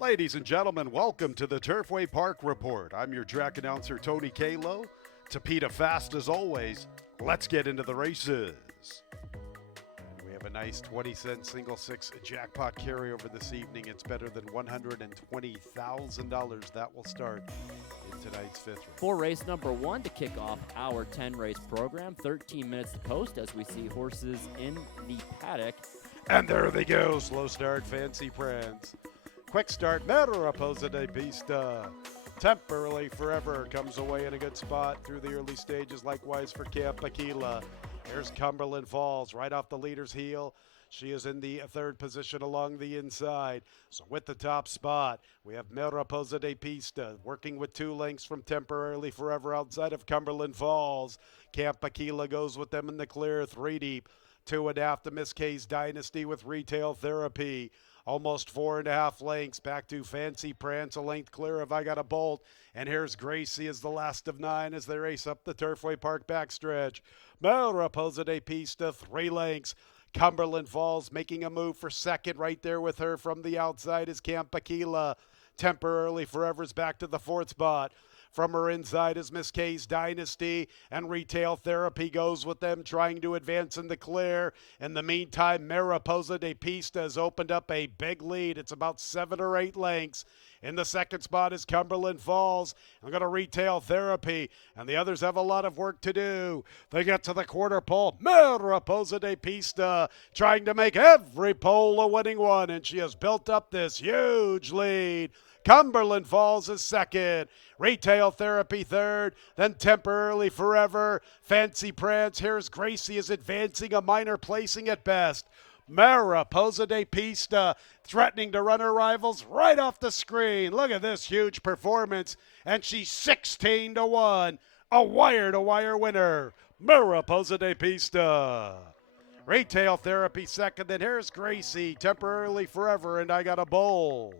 Ladies and gentlemen, welcome to the Turfway Park Report. I'm your track announcer, Tony Kalo. To Peta Fast as always, let's get into the races. And we have a nice 20-cent single six jackpot carryover this evening. It's better than $120,000. That will start in tonight's fifth race. For race number one to kick off our 10-race program, 13 minutes to post as we see horses in the paddock. And there they go. Slow start, Fancy Prance. Quick start, Mariposa de Pista. Temporarily Forever comes away in a good spot through the early stages. Likewise for Camp Aquila. Here's Cumberland Falls right off the leader's heel. She is in the third position along the inside. So with the top spot, we have Mariposa de Pista working with 2 lengths from Temporarily Forever outside of Cumberland Falls. Camp Aquila goes with them in the clear, 3 deep. 2.5 to Miss K's Dynasty with Retail Therapy. Almost 4.5 lengths back to Fancy Prance, a length clear of I Got a Bolt. And here's Gracie as the last of 9 as they race up the Turfway Park backstretch. Mariposa de Pista, 3 lengths. Cumberland Falls making a move for second right there with her from the outside is Camp Aquila. Temporarily Forever's back to the 4th spot. From her inside is Miss K's Dynasty, and Retail Therapy goes with them, trying to advance in the clear. In the meantime, Mariposa de Pista has opened up a big lead. It's about 7 or 8 lengths. In the second spot is Cumberland Falls. I'm going to Retail Therapy, and the others have a lot of work to do. They get to the quarter pole. Mariposa de Pista trying to make every pole a winning one, and she has built up this huge lead. Cumberland Falls is second. Retail Therapy third. Then Temporarily Forever. Fancy Prance. Here's Gracie is advancing a minor placing at best. Mariposa de Pista threatening to run her rivals right off the screen. Look at this huge performance. And she's 16-1. A wire-to-wire winner. Mariposa de Pista. Retail Therapy second. Then here's Gracie. Temporarily Forever. And I Got a Bolt.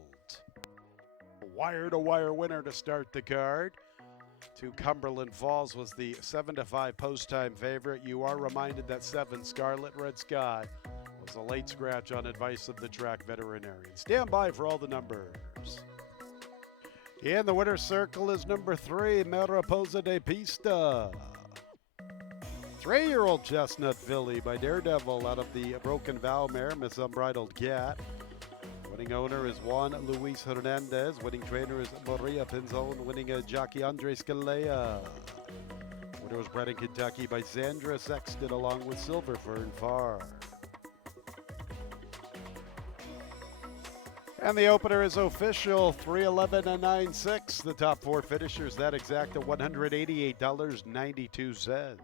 Wire-to-wire winner to start the card. To Cumberland Falls was the 7-5 post-time favorite. You are reminded that 7 Scarlet Red Sky was a late scratch on advice of the track veterinarian. Stand by for all the numbers. In the winner's circle is number 3, Mariposa de Pista. 3-year-old Chestnut Filly by Daredevil out of the Broken Vow mare, Miss Unbridled Cat. Winning owner is Juan Luis Hernandez. Winning trainer is Maria Pinzon. Winning jockey Andre Scalea. Winner was bred in Kentucky by Sandra Sexton along with Silver Fern Farr. And the opener is official, 3:11 and 9.6. The top 4 finishers, that exact at $188.92.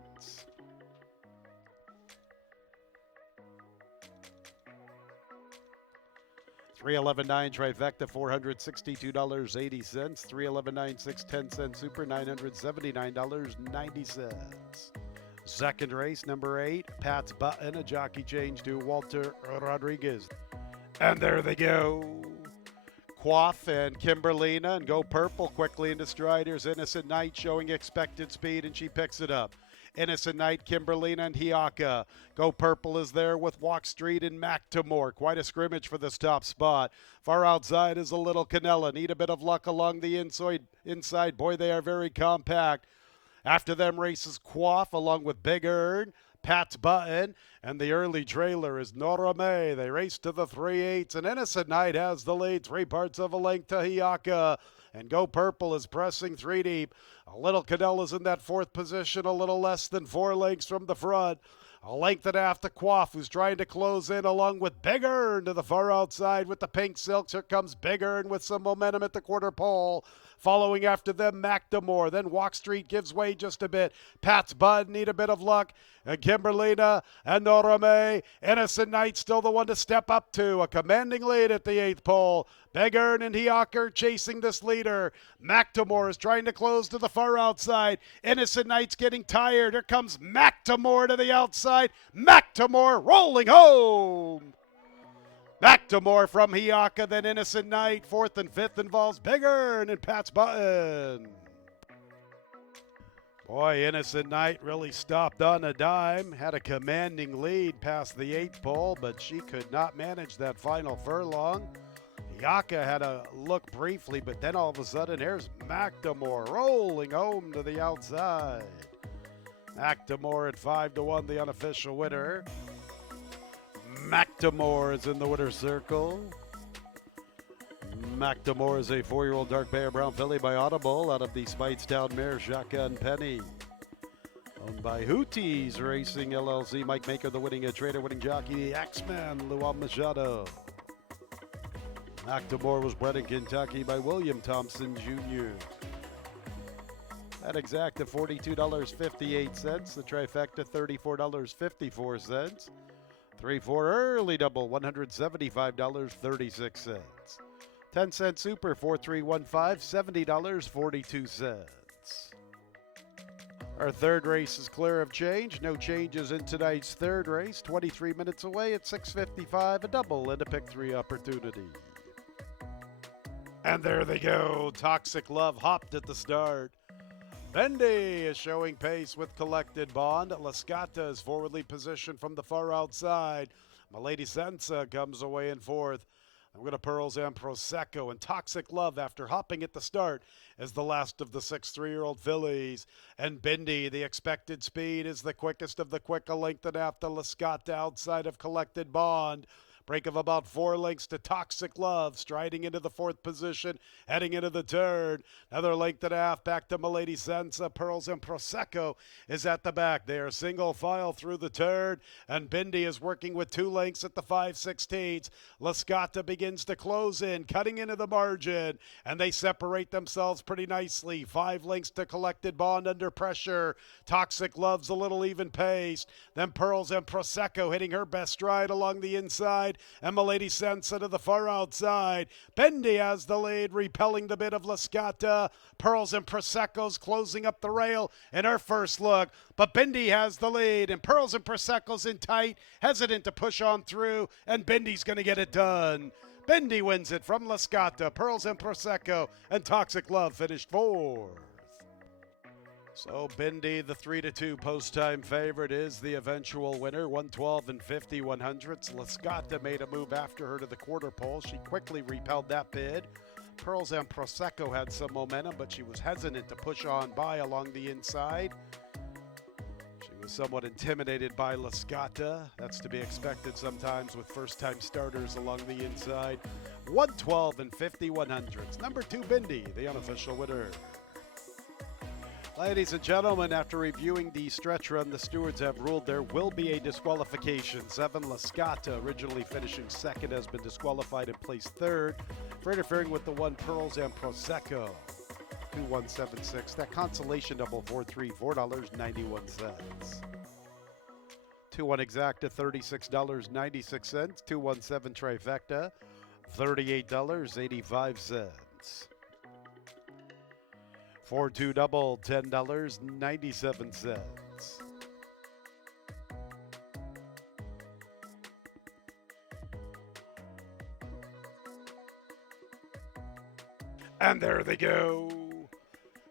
311.9 trifecta, $462.80. 311.96 10-cent super, $979.90. Second race, number 8, Pat's Button, a jockey change to Walter Rodriguez. And there they go. Quaff and Kimberlina and Go Purple quickly into stride. Here's Innocent Knight showing expected speed, and she picks it up. Innocent Knight, Kimberlina, and Hiaka. Go Purple is there with Walk Street and Mactamore. Quite a scrimmage for this top spot. Far outside is a Little Canella. Need a bit of luck along the inside. Boy, they are very compact. After them races Quaff along with Big Earn, Pat's Button, and the early trailer is Nora May. They race to the 3/8, and Innocent Knight has the lead, 3 parts of a length to Hiaka. And Go Purple is pressing 3 deep. A Little Cadella's in that 4th position, a little less than 4 lengths from the front. A length and a half to Quaff, who's trying to close in along with Big Earn to the far outside with the pink silks. Here comes Big Earn with some momentum at the quarter pole. Following after them, Mactamore. Then Walk Street gives way just a bit. Pat's Bud need a bit of luck. And Kimberlina and Nora May. Innocent Knight still the one to step up to. A commanding lead at the 8th pole. Big Earn and Hiaker chasing this leader. Mactamore is trying to close to the far outside. Innocent Knight's getting tired. Here comes Mactamore to the outside. Mactamore rolling home. Mactamore from Hiaka, then Innocent Knight. 4th and 5th involves Big Earn and Pat's Button. Boy, Innocent Knight really stopped on a dime. Had a commanding lead past the 8th pole, but she could not manage that final furlong. Gaka had a look briefly, but then all of a sudden, here's McDemore rolling home to the outside. McDemore at 5-1, the unofficial winner. McDemore is in the winner's circle. McDemore is a 4-year-old dark bay brown filly by Audible out of the Speightstown mare Shotgun Penny. Owned by Hooties Racing LLC. Mike Maker, the winning trader, winning jockey, the Axeman, Luan Machado. McDemore was bred in Kentucky by William Thompson Jr. That exact at $42.58. The trifecta, $34.54. 3-4 early double, $175.36. 10-cent super, 4315, $70.42. Our third race is clear of change. No changes in tonight's third race. 23 minutes away at 6:55, a double and a pick 3 opportunity. And there they go. Toxic Love hopped at the start. Bendy is showing pace with Collected Bond. Lascata is forwardly positioned from the far outside. Milady Sensa comes away in fourth. I'm going to Pearls and Prosecco, and Toxic Love, after hopping at the start, is the last of the 6 3-year-old fillies. And Bindi, the expected speed, is the quickest of the quick, a length and a half to Lascata outside of Collected Bond. Break of about 4 lengths to Toxic Love, striding into the fourth position, heading into the third. Another length and a half back to Milady Sensa. Pearls and Prosecco is at the back. They are single file through the third, and Bindi is working with 2 lengths at the 5/16. Lascata begins to close in, cutting into the margin, and they separate themselves pretty nicely. 5 lengths to Collected Bond under pressure. Toxic Love's a little even paced. Then Pearls and Prosecco hitting her best stride along the inside, and Milady Sensa to the far outside. Bendy has the lead, repelling the bit of Lascata. Pearls and Prosecco's closing up the rail in her first look, but Bendy has the lead, and Pearls and Prosecco's in tight, hesitant to push on through, and Bendy's going to get it done. Bendy wins it from Lascata. Pearls and Prosecco and Toxic Love finished fourth. So Bindi, the 3-2 post-time favorite, is the eventual winner. 112 and 50 100ths. Lascata made a move after her to the quarter pole. She quickly repelled that bid. Pearls and Prosecco had some momentum, but she was hesitant to push on by along the inside. She was somewhat intimidated by Lascata. That's to be expected sometimes with first-time starters along the inside. 112 and 50 100ths. Number 2, Bindi, the unofficial winner. Ladies and gentlemen, after reviewing the stretch run, the stewards have ruled there will be a disqualification. 7 Lascata, originally finishing second, has been disqualified and placed third for interfering with the 1 Pearls and Prosecco. 2176. That consolation double 4-3, $4.91. 2-1 exacta, $36.96. 217 trifecta, $38.85. 4-2 double, $10.97. And there they go.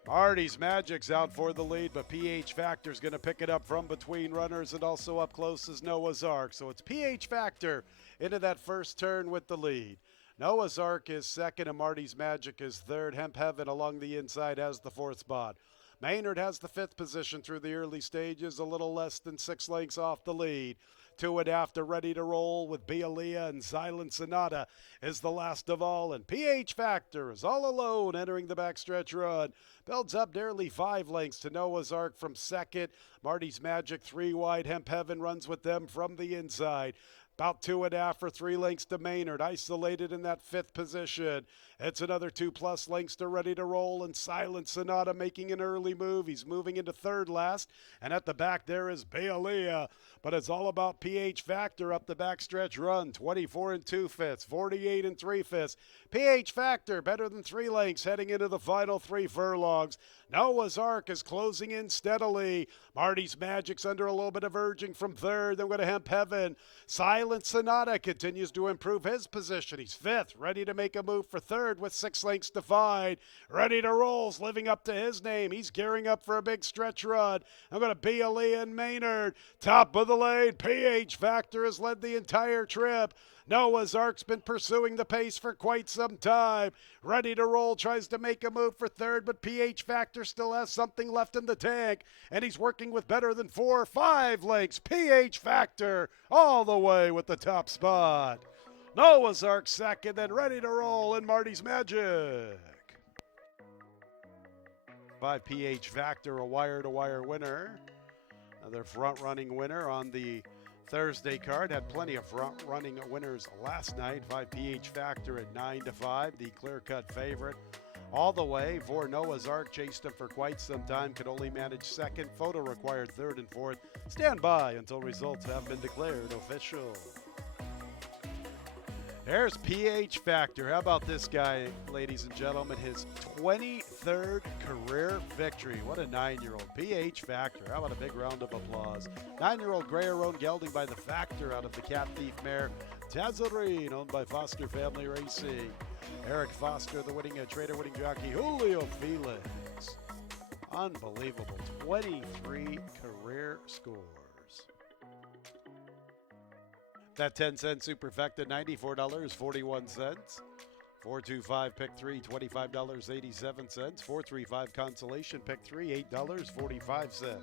Marty's Magic's out for the lead, but PH Factor's going to pick it up from between runners, and also up close is Noah's Ark. So it's PH Factor into that first turn with the lead. Noah's Ark is second, and Marty's Magic is third. Hemp Heaven along the inside has the fourth spot. Maynard has the fifth position through the early stages, a little less than 6 lengths off the lead. 2 and after, ready to roll with Bialia, and Silent Sonata is the last of all. And PH Factor is all alone entering the backstretch run. Builds up nearly 5 lengths to Noah's Ark from second. Marty's Magic 3 wide. Hemp Heaven runs with them from the inside. About 2 and after, 3 lengths to Maynard, isolated in that 5th position. It's another 2+ lengths to ready to roll, and Silent Sonata making an early move. He's moving into third last, and at the back there is Bailea. But it's all about PH Factor up the backstretch run. 24 and 2/5, 48 and 3/5. PH Factor better than 3 lengths heading into the final 3 furlongs. Noah's Ark is closing in steadily. Marty's Magic's under a little bit of urging from third. Then we're going to Hemp Heaven. Silent Sonata continues to improve his position. He's 5th, ready to make a move for third with 6 lengths to find. Ready to rolls, living up to his name. He's gearing up for a big stretch run. I'm going to Bialia and Maynard. Top of the lane, PH Factor has led the entire trip. Noah's Ark's been pursuing the pace for quite some time. Ready to roll, tries to make a move for third, but PH Factor still has something left in the tank, and he's working with better than 4 or 5 lengths. PH Factor all the way with the top spot. Noah's Ark second, then ready to roll in Marty's Magic. 5 PH Factor, a wire-to-wire winner. Another front-running winner on the Thursday card. Had plenty of front-running winners last night. 5 PH Factor at 9-5, the clear-cut favorite. All the way for Noah's Ark, chased him for quite some time, could only manage second. Photo required third and fourth. Stand by until results have been declared official. There's PH Factor. How about this guy, ladies and gentlemen? His 23rd career victory. What a 9-year-old. PH Factor. How about a big round of applause? 9-year-old Grey-Roan gelding by the Factor out of the Cat Thief mare Tazarine, owned by Foster Family Racing. Eric Foster, the trader winning jockey. Julio Felix. Unbelievable. 23 career scores. That 10-cent superfecta, $94.41. 425 pick 3, $25.87. 435 consolation pick 3, $8.45.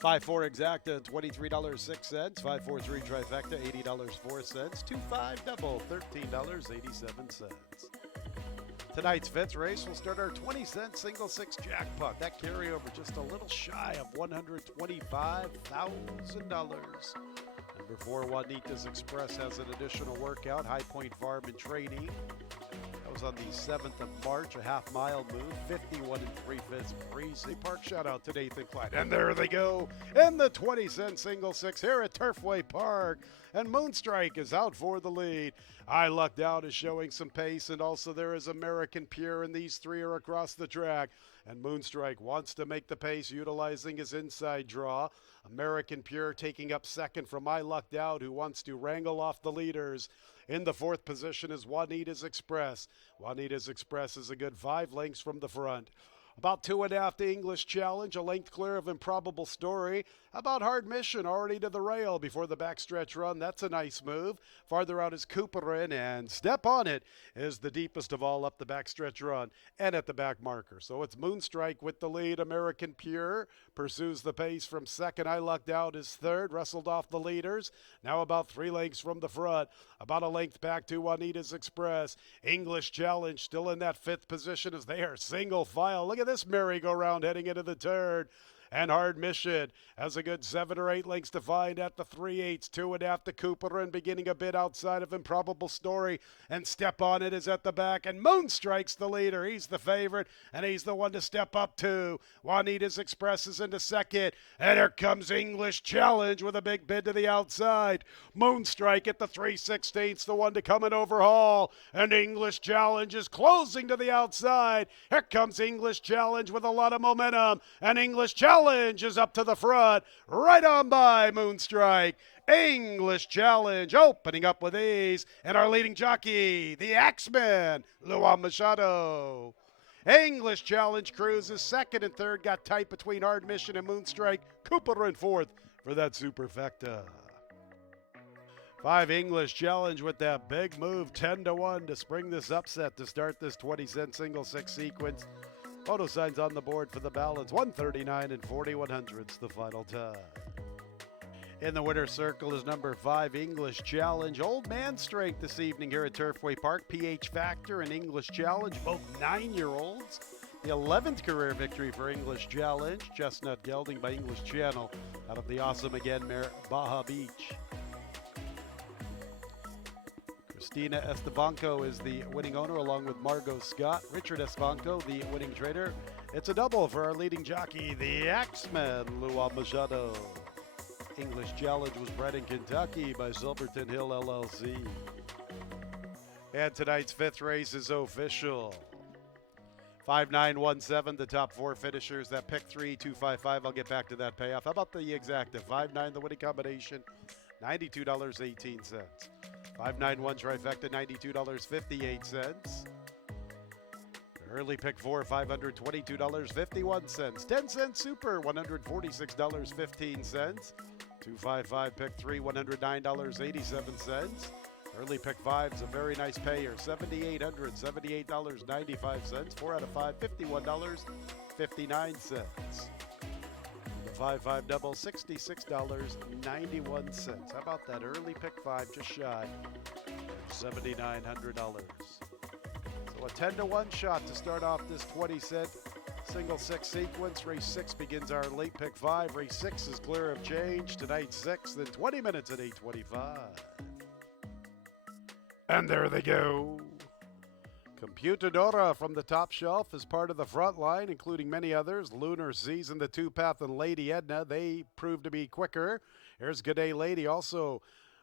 5-4 exacta, $23.06. 5-4-3 trifecta, $80.04. 2-5 double, $13.87. Tonight's fifth race will start our 20-cent single six jackpot. That carryover just a little shy of $125,000. Number 4, Juanita's Express has an additional workout. High Point Farm and Training. That was on the 7th of March, a half-mile move, 51 3/5 breezy. Park shout out to Nathan Clyde. And there they go in the 20-cent single six here at Turfway Park. And Moonstrike is out for the lead. I Lucked Out is showing some pace, and also there is American Pure, and these three are across the track. And Moonstrike wants to make the pace, utilizing his inside draw. American Pure taking up second from I Lucked Out, who wants to wrangle off the leaders. In the fourth position is Juanita's Express. Juanita's Express is a good 5 lengths from the front. About 2.5 to English Challenge, a length clear of Improbable Story. About Hard Mission, already to the rail before the backstretch run. That's a nice move. Farther out is Cooperin, and Step On It is the deepest of all up the backstretch run and at the back marker. So it's Moonstrike with the lead. American Pure pursues the pace from second. I Lucked Out is third, wrestled off the leaders. Now about 3 lengths from the front. About a length back to Juanita's Express. English Challenge still in that 5th position as they are single file. Look at this merry-go-round heading into the turn. And Hard Mission has a good 7 or 8 lengths to find at the 3/8, 2.5 to Cooper, and beginning a bit outside of Improbable Story. And Step On It is at the back, and Moonstrike's the leader. He's the favorite, and he's the one to step up to. Juanita's Express is into second, and here comes English Challenge with a big bid to the outside. Moonstrike at the 3/16, the one to come and overhaul, and English Challenge is closing to the outside. Here comes English Challenge with a lot of momentum, and English Challenge is up to the front, right on by Moonstrike. English Challenge opening up with ease, and our leading jockey, the Axeman, Luan Machado. English Challenge cruises second and third, got tight between Hard Mission and Moonstrike. Cooper in fourth for that superfecta. 5 English Challenge with that big move, 10-1 to spring this upset to start this 20-cent single six sequence. Photo signs on the board for the balance. 139 and 41/100ths the final time. In the winner's circle is number 5 English Challenge. Old man strength this evening here at Turfway Park. PH Factor and English Challenge, both 9-year-olds. The 11th career victory for English Challenge. Chestnut gelding by English Channel out of the awesome again mare Baja Beach. Christina Estebanco is the winning owner along with Margot Scott. Richard Estebanco, the winning trader. It's a double for our leading jockey, the Axeman, Luan Machado. English Challenge was bred in Kentucky by Silverton Hill LLC. And tonight's 5th race is official. 5-9-1-7, the top 4 finishers. That pick 3, 2-5-5. I'll get back to that payoff. How about the exacta? 5-9, the winning combination, $92.18. 5-9-1 trifecta, $92.58. Early pick 4, $522.51. 10 cent super, $146.15. 255 pick 3, $109.87. Early pick 5 is a very nice payer, $7,878.95. 4 out of 5, $51.59. The 5-5 double, $66.91. How about that early pick 5, just shy of $7,900. So a 10-to-1 shot to start off this 20-cent single six sequence. Race 6 begins our late pick 5. Race 6 is clear of change. Tonight's 6, then 20 minutes at 8:25. And there they go. Computadora from the top shelf is part of the front line, including many others. Lunar Season, the two-path, and Lady Edna. They prove to be quicker. Here's G'day Lady also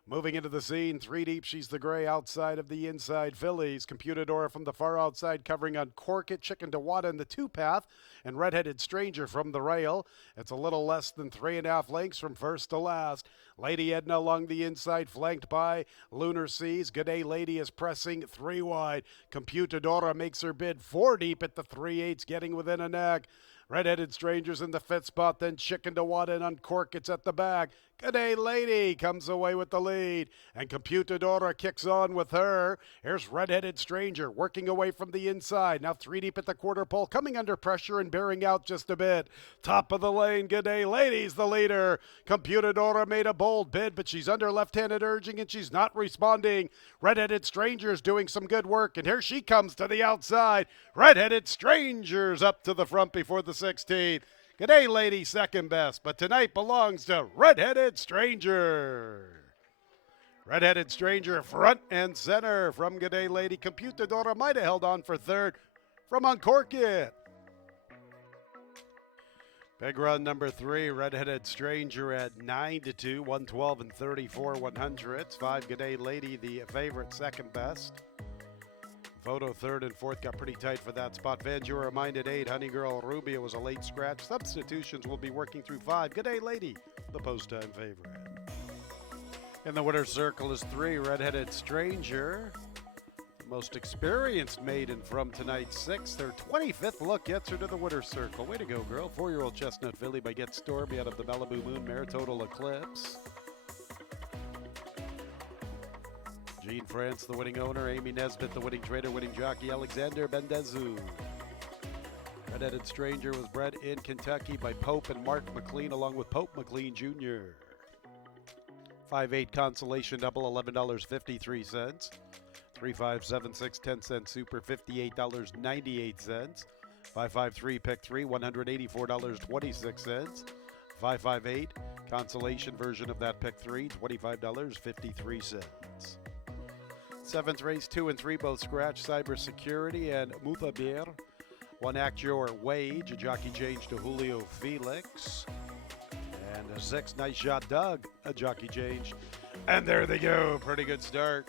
moving into the scene. 3 deep, she's the gray outside of the inside fillies. Computadora from the far outside covering on Cork It, Chicken Dewada in the two-path, and Redheaded Stranger from the rail. It's a little less than 3.5 lengths from first to last. Lady Edna along the inside, flanked by Lunar Seas. G'day Lady is pressing 3 wide. Computadora makes her bid 4 deep at the 3/8, getting within a neck. Redheaded Strangers in the 5th spot, then Chicken Dewada and Uncork It's at the back. G'day Lady comes away with the lead, and Computadora kicks on with her. Here's Redheaded Stranger working away from the inside. Now 3 deep at the quarter pole, coming under pressure and bearing out just a bit. Top of the lane, G'day Lady's the leader. Computadora made a bold bid, but she's under left-handed urging and she's not responding. Redheaded Stranger's doing some good work, and here she comes to the outside. Redheaded Stranger's up to the front before the 16th. G'day Lady second best, but tonight belongs to Redheaded Stranger. Redheaded Stranger front and center from G'day Lady. Computadora might have held on for third from Uncork It. Big run number 3, Redheaded Stranger at 9-2, 112 and 34 100s. 5 G'day Lady, the favorite second best. Photo third and fourth got pretty tight for that spot. Van Jura minded 8. Honey Girl Rubia was a late scratch. Substitutions will be working through 5. G'day Lady, the post-time favorite. In the winner's circle is 3, Redheaded Stranger. The most experienced maiden from tonight's 6. Their 25th look gets her to the winner's circle. Way to go, girl. 4-year-old Chestnut Filly by Get Stormy out of the Malibu Moon Mare. Total Eclipse. Gene France, the winning owner. Amy Nesbitt, the winning trader. Winning jockey, Alexander Bendezu. Redheaded Stranger was bred in Kentucky by Pope and Mark McLean, along with Pope McLean Jr. 5-8 consolation double, $11.53. 3-5-7-6, 10 cent super, $58.98. 5-5-3 pick 3, $184.26. 5-5-8 consolation version of that pick 3, $25.53. 7th race, 2 and 3, both scratch. Cybersecurity and Muthabir. 1 Act Your Wage, a jockey change to Julio Felix. And a 6 Nice Shot Doug, a jockey change. And there they go, pretty good start.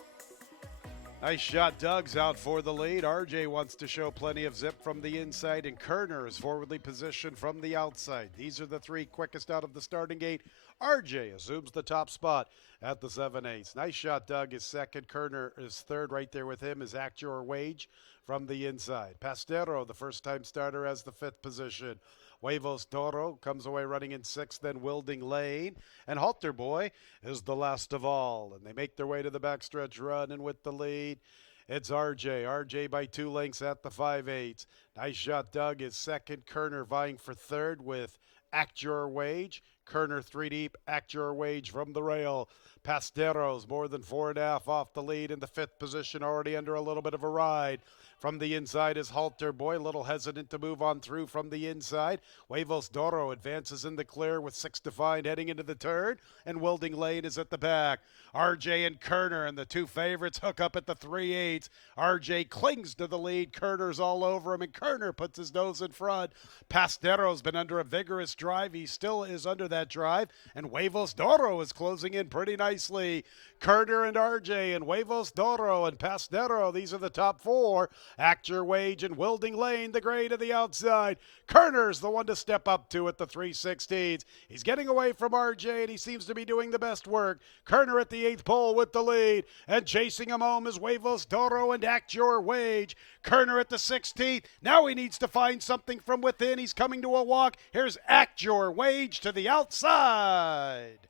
Nice Shot Doug's out for the lead. RJ wants to show plenty of zip from the inside, and Kerner is forwardly positioned from the outside. These are the 3 quickest out of the starting gate. RJ assumes the top spot at the 7/8. Nice Shot Doug is second. Kerner is third. Right there with him is Act Your Wage from the inside. Pastero, the first-time starter, has the 5th position. Huevos Toro comes away running in 6th, then Wilding Lane. And Halter Boy is the last of all. And they make their way to the backstretch run, and with the lead, it's RJ. RJ by 2 lengths at the 5/8. Nice Shot Doug is second. Kerner vying for third with Act Your Wage. Kerner 3 deep, Act Your Wage from the rail. Pasteros more than 4.5 off the lead in the 5th position, already under a little bit of a ride. From the inside is Halter Boy, a little hesitant to move on through from the inside. Huevos Doro advances in the clear with 6 defined heading into the turn, and Wilding Lane is at the back. RJ and Kerner and the 2 favorites hook up at the 3/8. RJ clings to the lead. Kerner's all over him, and Kerner puts his nose in front. Pastero's been under a vigorous drive. He still is under that drive, and Huevos Doro is closing in pretty nicely. Kerner and RJ and Huevos Doro and Pastero, these are the top 4. Act Your Wage and Wilding Lane, the gray to the outside. Kerner's the one to step up to at the 3/16. He's getting away from RJ, and he seems to be doing the best work. Kerner at the 8th pole with the lead, and chasing him home is Huevos Toro and Act Your Wage. Kerner at the 16th. Now he needs to find something from within. He's coming to a walk. Here's Act Your Wage to the outside.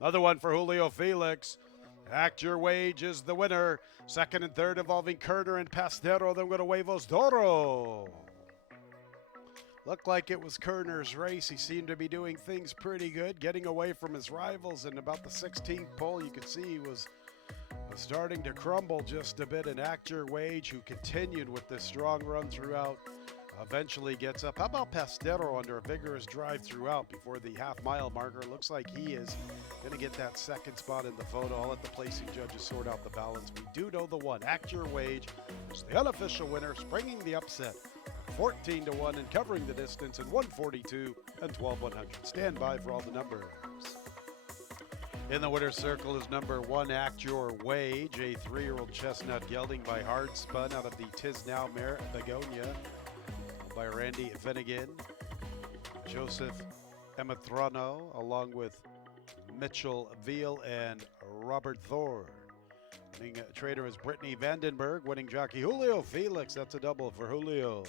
Another one for Julio Felix. Act Your Wage is the winner. Second and third involving Kerner and Pastero. Then we're going to Huevos Toro. Looked like it was Kerner's race. He seemed to be doing things pretty good, getting away from his rivals. And about the 16th pole, you could see he was starting to crumble just a bit. And Act Your Wage, who continued with this strong run throughout, eventually gets up. How about Pastero under a vigorous drive throughout before the half-mile marker? Looks like he is going to get that second spot in the photo. I'll let the placing judges sort out the balance. We do know the one. Act Your Wage is the unofficial winner, springing the upset 14-1 and covering the distance in 1:42 and 12/100. Stand by for all the numbers. In the winner's circle is number 1, Act Your Wage, a 3-year-old chestnut gelding by Hard Spun out of the Tis Now Mare Begonia, by Randy Finnegan, Joseph Ematrano, along with Mitchell Veal and Robert Thor. Winning trader is Brittany Vandenberg. Winning jockey Julio Felix. That's a double for Julio.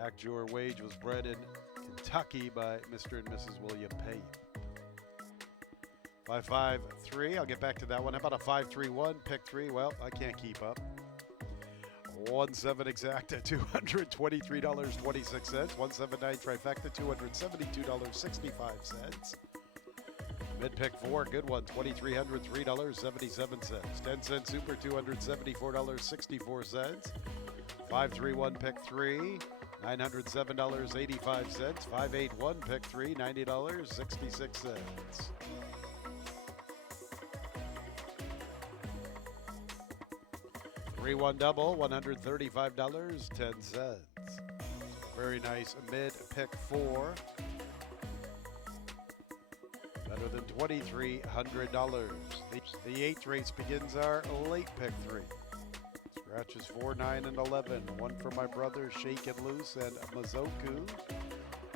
Act Your Wage was bred in Kentucky by Mr. and Mrs. William Payne. 5-5-3. I'll get back to that one. How about a 5-3-1? Pick 3. Well, I can't keep up. 1-7 exacta, $223.26. 1-7-9 trifecta, $272.65. Mid pick 4, good one, $2,303.77. 10-cent super, $274.64. 5-3-1 pick 3, $907.85. 5-8-1 pick 3, $90.66. 3-1 double, $135.10. Very nice mid pick 4. Better than $2,300. The 8th race begins our late pick 3. Scratches 4, 9, and 11. 1 for my brother, Shake and Loose and Mazoku.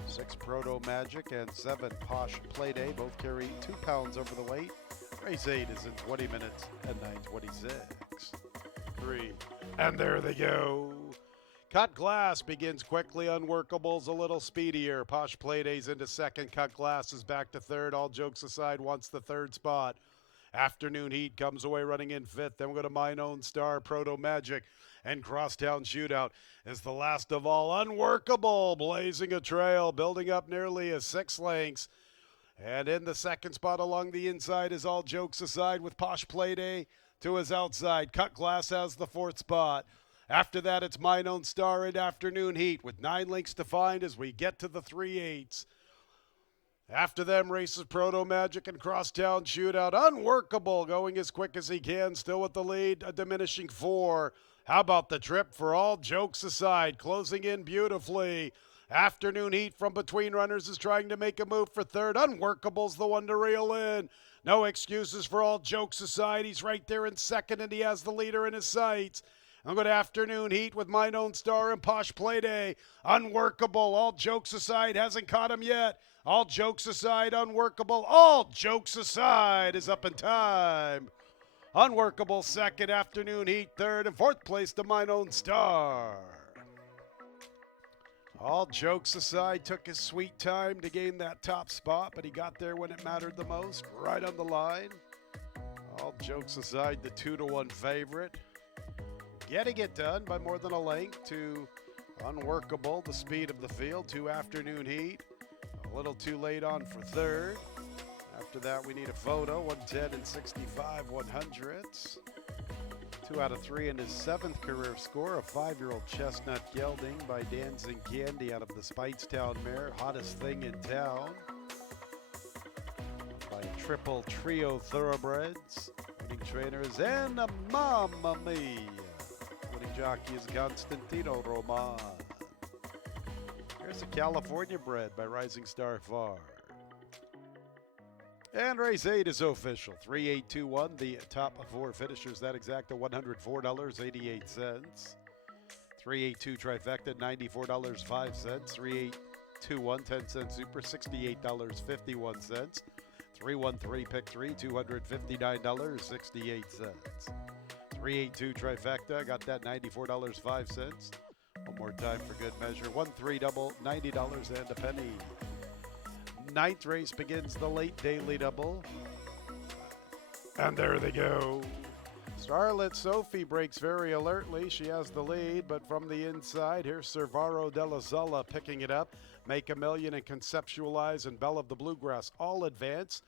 6 Proto Magic and 7 Posh Playday. Both carry 2 pounds over the weight. Race 8 is in 20 minutes and 9:26. 3, and there they go. Cut Glass begins quickly. Unworkable's a little speedier. Posh Playday's into second. Cut Glass is back to third. All jokes aside, wants the third spot. Afternoon Heat comes away running in fifth. Then we go to Mine Own Star, Proto Magic, and Crosstown Shootout is the last of all. Unworkable blazing a trail, building up nearly a 6 lengths. And in the second spot along the inside is All Jokes Aside with Posh Playday to his outside. Cut Glass has the 4th spot. After that, it's Mine Own Star and Afternoon Heat with 9 lengths to find as we get to the 3/8. After them races Proto Magic and Crosstown Shootout. Unworkable going as quick as he can, still with the lead, a diminishing 4. How about the trip for All Jokes Aside, closing in beautifully. Afternoon Heat from between runners is trying to make a move for third. Unworkable's the one to reel in. No excuses for All Jokes Aside. He's right there in second, and he has the leader in his sights. I'm going to Afternoon Heat with Mine Own Star and Posh Playday. Unworkable. All Jokes Aside hasn't caught him yet. All Jokes Aside, Unworkable. All Jokes Aside is up in time. Unworkable second, Afternoon Heat third, and 4th place to Mine Own Star. All Jokes Aside took his sweet time to gain that top spot, but he got there when it mattered the most, right on the line. All Jokes Aside, the 2-1 favorite. Getting it done by more than a length to Unworkable, the speed of the field, to Afternoon Heat. A little too late on for third. After that, we need a photo, 110 and 65 100ths. 2 out of 3 in his 7th career score, a 5-year-old chestnut gelding by Dancing Candy out of the Speightstown Mare, hottest thing in town. By Triple Trio Thoroughbreds. Winning trainers and a Mamma Mia. Winning jockey is Constantino Roman. Here's a California bred by Rising Star Farm. And race 8 is official. 3821, the top 4 finishers, that exact at $104.88. 382 trifecta, $94.05. 3821, 10 cent super, $68.51. 313 pick 3, $259.68. 382 trifecta, got that $94.05. One more time for good measure. 1-3 double, $90 and a penny. Ninth race begins the late daily double. And there they go. Starlet Sophie breaks very alertly. She has the lead, but from the inside, here's Servaro della Zolla picking it up. Make a Million and Conceptualize and Belle of the Bluegrass all advance.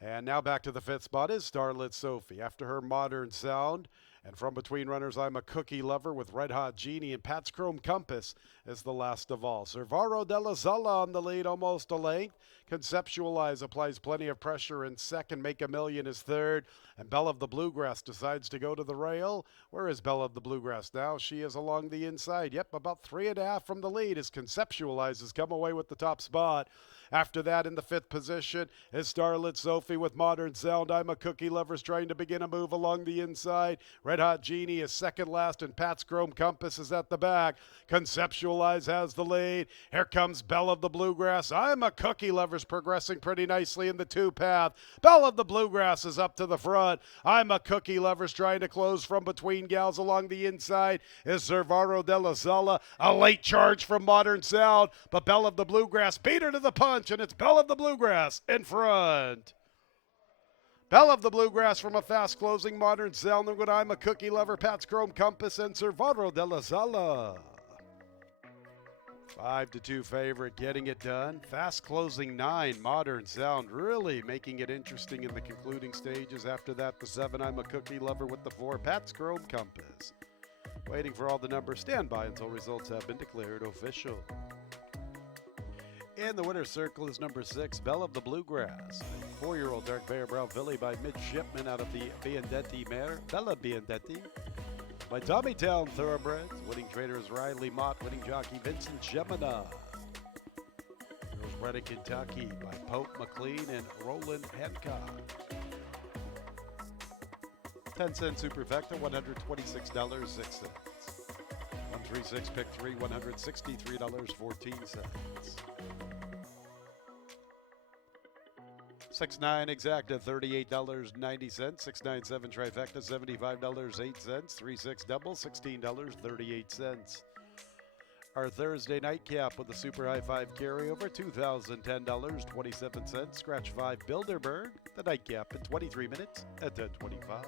And now back to the 5th spot is Starlet Sophie. After her Modern Sound. And from between runners, I'm a Cookie Lover with Red Hot Genie, and Pat's Chrome Compass is the last of all. Servaro della Zolla on the lead, almost a length. Conceptualize applies plenty of pressure in second. Make a Million is third. And Belle of the Bluegrass decides to go to the rail. Where is Belle of the Bluegrass now? She is along the inside. Yep, about 3.5 from the lead as Conceptualize has come away with the top spot. After that, in the 5th position is Starlet Sophie with Modern Sound. I'm a Cookie Lover's trying to begin a move along the inside. Red Hot Genie is second last, and Pat's Chrome Compass is at the back. Conceptualize has the lead. Here comes Belle of the Bluegrass. I'm a Cookie Lover's progressing pretty nicely in the 2-path. Belle of the Bluegrass is up to the front. I'm a Cookie Lover's trying to close from between gals along the inside is Servaro della Zolla. A late charge from Modern Sound, but Belle of the Bluegrass beat her to the punch, and it's Belle of the Bluegrass in front. Belle of the Bluegrass from a fast closing Modern Sound. When I'm a Cookie Lover, Pat's Chrome Compass, and Servaro della Zolla. 5-2 favorite, getting it done. Fast closing 9, Modern Sound, really making it interesting in the concluding stages. After that, the 7, I'm a Cookie Lover with the 4, Pat's Chrome Compass. Waiting for all the numbers. Stand by until results have been declared official. In the winner's circle is number 6, Belle of the Bluegrass. A 4-year-old dark bear brown filly by midshipman out of the Biandetti mare, Bella Biandetti. By Tommytown Thoroughbreds. Winning trainer is Riley Mott. Winning jockey Vincent Gemini. Girls bred in Kentucky by Pope McLean and Roland Hancock. 10 cent superfecta, $126.06. 136 pick 3, $163.14. 6-9 exacta, $38.90. 6-9-7 trifecta, $75.08. 3-6 double, $16.38. Our Thursday nightcap with the Super High 5 carryover, $2,010.27. Scratch 5 Bilderberg, the nightcap in 23 minutes at 10:25.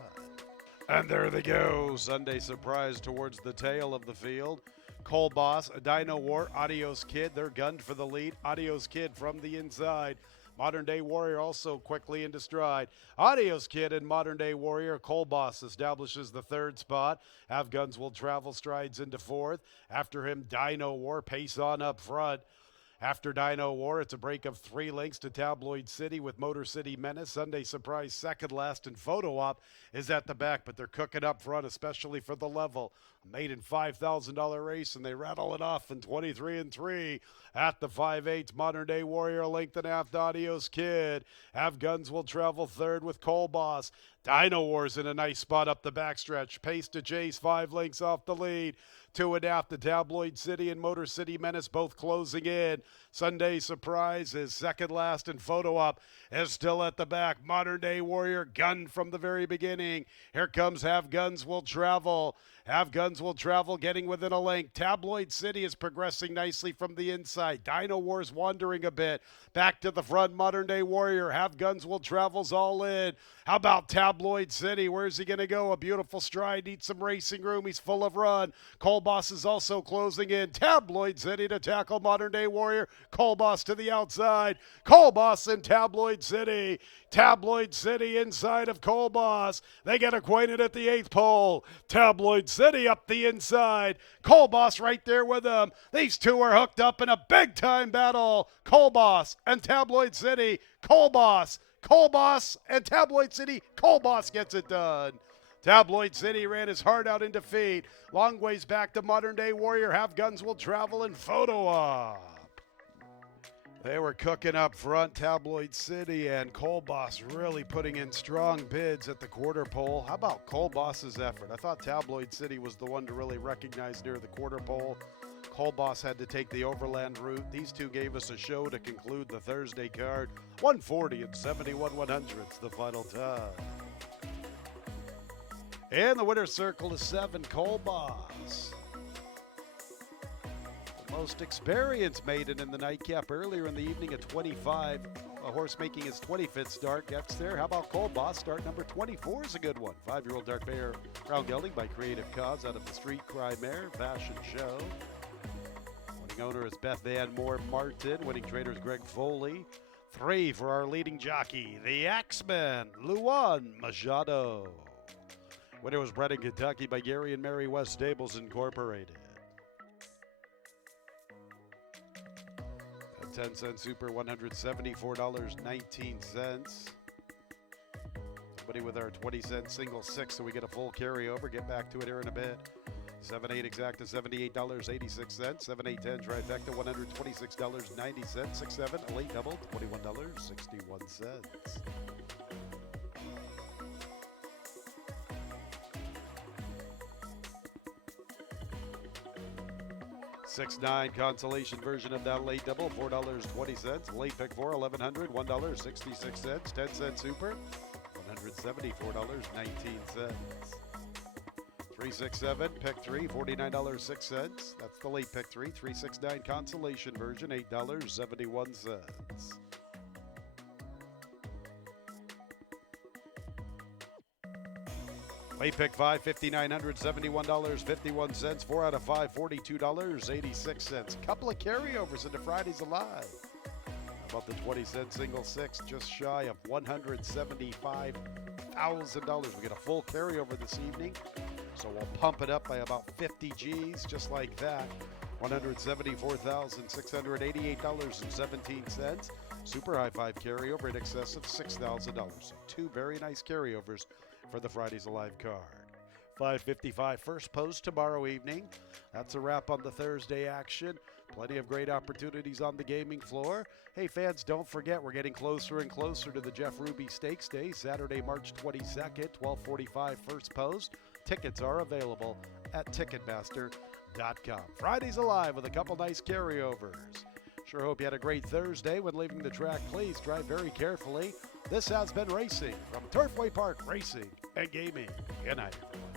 And there they go. Sunday surprise towards the tail of the field. Cole Boss, Dino War, Adios Kid. They're gunned for the lead. Adios Kid from the inside. Modern Day Warrior also quickly into stride. Adios Kid and Modern Day Warrior. Cole Boss establishes the 3rd spot. Have Guns Will Travel strides into 4th. After him, Dino War, pace on up front. After Dino War, it's a break of 3 lengths to Tabloid City with Motor City Menace. Sunday Surprise second last, and Photo Op is at the back, but they're cooking up front, especially for the level. A maiden $5,000 race, and they rattle it off in 23-3. At the 5/8, Modern Day Warrior, a length and a half to Adios Kid. Have Guns Will Travel third with Cole Boss. Dino War's in a nice spot up the backstretch. Pace to Chase, 5 lengths off the lead. 2.5 to Tabloid City and Motor City Menace, both closing in. Sunday Surprise is second last, and Photo Op is still at the back. Modern Day Warrior gunned from the very beginning. Here comes Have Guns Will Travel. Have Guns Will Travel getting within a length. Tabloid City is progressing nicely from the inside. Dino War's wandering a bit. Back to the front, Modern Day Warrior. Have Guns Will Travel's all in. How about Tabloid City? Where's he going to go? A beautiful stride. Needs some racing room. He's full of run. Cole Boss is also closing in. Tabloid City to tackle Modern Day Warrior. Cole Boss to the outside. Cole Boss and Tabloid City. Tabloid City inside of Cole Boss. They get acquainted at the 8th pole. Tabloid City up the inside. Cole Boss right there with them. These two are hooked up in a big-time battle. Cole Boss and Tabloid City. Cole Boss and Tabloid City. Cole Boss gets it done. Tabloid City ran his heart out in defeat. Long ways back to Modern Day Warrior. Have Guns Will Travel and Photo Op. They were cooking up front, Tabloid City and Colboss really putting in strong bids at the quarter pole. How about Colboss's effort? I thought Tabloid City was the one to really recognize near the quarter pole. Colboss had to take the overland route. These two gave us a show to conclude the Thursday card. 140 and 71/100ths the final time. And the winner's circle is 7, Colboss. Most experienced maiden in the nightcap earlier in the evening at 25. A horse making his 25th start gets there. How about Colboss? Start number 24 is a good one. 5-year-old dark mare, crown gelding by Creative Cause out of the Street Cry Mare Fashion Show. Winning owner is Beth Ann Moore Martin. Winning trainer is Greg Foley. 3 for our leading jockey, the Axeman, Luan Machado. Winner was bred in Kentucky by Gary and Mary West Stables Incorporated. 10-cent super, $174.19. Somebody with our 20-cent single 6, so we get a full carryover. Get back to it here in a bit. 7-8 exacta, $78.86. 7-8-10 trifecta, $126.90. 6-7, a late double, $21.61. 6-9 consolation version of that late double, $4.20. Late pick 4, $1100, $1.66. 10-cent super, $174.19. 3-6-7 pick 3, $49.06. That's the late pick 3. 3-6-9 consolation version, $8.71. Late pick 5, $5,971.51. 4 out of 5, $42.86. Couple of carryovers into Fridays Alive. How about the 20-cent single 6, just shy of $175,000. We get a full carryover this evening, so we'll pump it up by about 50 G's, just like that. $174,688.17. Super high 5 carryover in excess of $6,000. So 2 very nice carryovers for the Fridays Alive card. 5:55 first post tomorrow evening. That's a wrap on the Thursday action. Plenty of great opportunities on the gaming floor. Hey fans, don't forget we're getting closer and closer to the Jeff Ruby Stakes Day, Saturday, March 22nd, 12:45 first post. Tickets are available at Ticketmaster.com. Fridays Alive with a couple nice carryovers. Sure hope you had a great Thursday. When leaving the track, please drive very carefully. This has been Racing from Turfway Park Racing and Gaming. Good night, everyone.